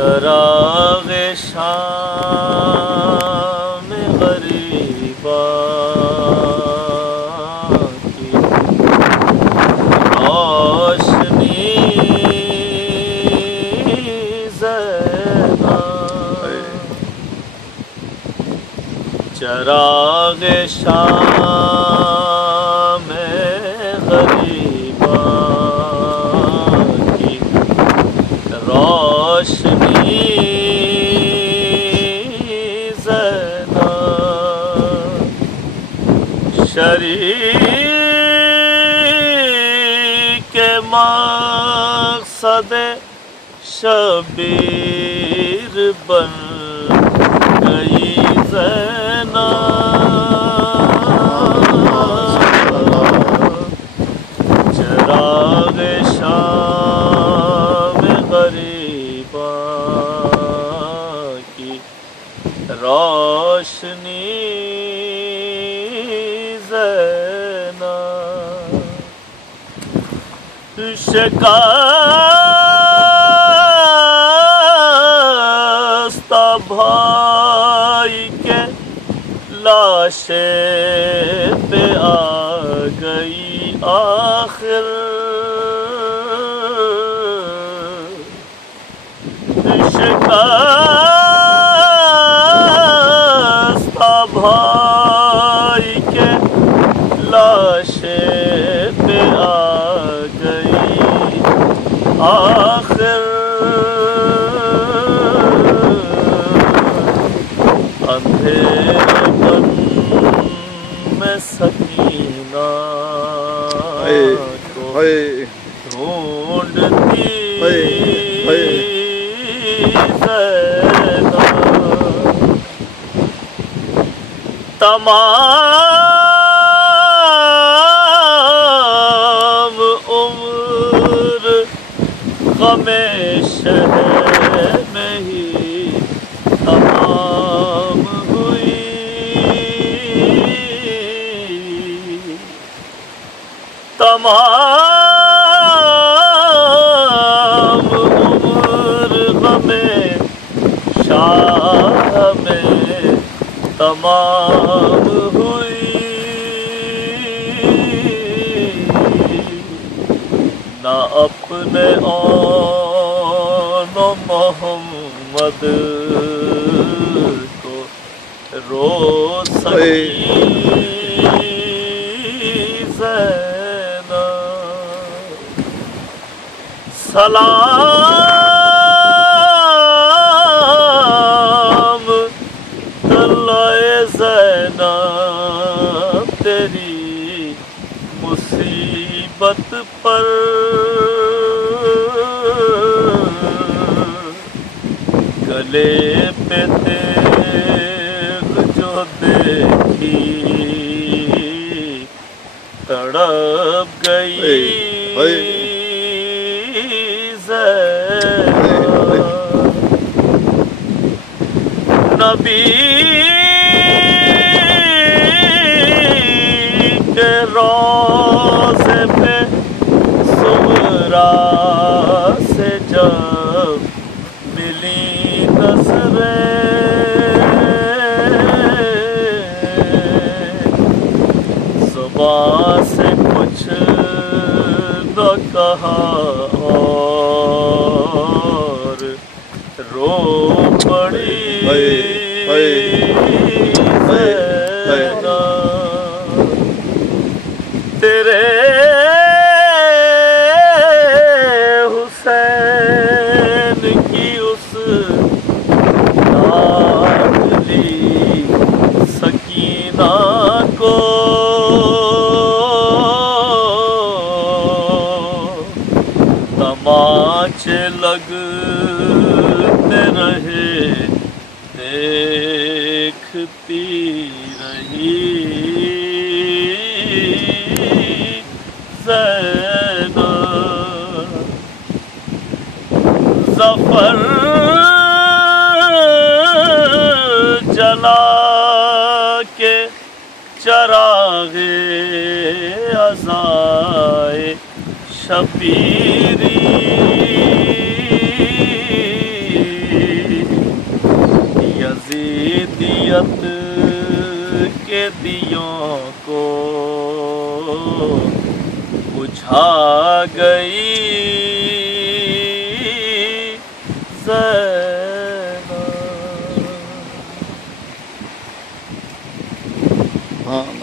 چراغ شام غریبا کی روشنی زینا، چراغ شام غریبا کی روشنی زینا، شریک مقصد شبیر بن گئی زینا، چراغ شام غریبا کی روشنی زینا، شکستہ بھائی کے لاشے پہ آ گئی آخر، شکستہ بھائی کے لاشے پہ آ گئی آخر، اندھیرے بن میں سکینہ کو ڈھونڈتی زینا، تمام عمر غم شہر میں ہی تمام ہوئی، تمام عمر غم شاہ میں تمام ہوئی، نہ اپنے آن محمد کو رو سکی زینا، سلام طلعِ زینب تیری مصیبت پر، گلے پہ تیغ جو دیکھی تڑپ گئی زینا، نبی کے روضے پہ سغرا سے جب ملی نظریں، زبان سے کچھ نہ کہا اور رو پڑی زینا، تیرے حسین کی اس لاڈلی سکینہ کو تماچے لگتے رہے دیکھتی رہی زینا، ظفر جلا کے چراغ عزائے شبیری کے دیوں کو بجھا گئی زینب. ہاں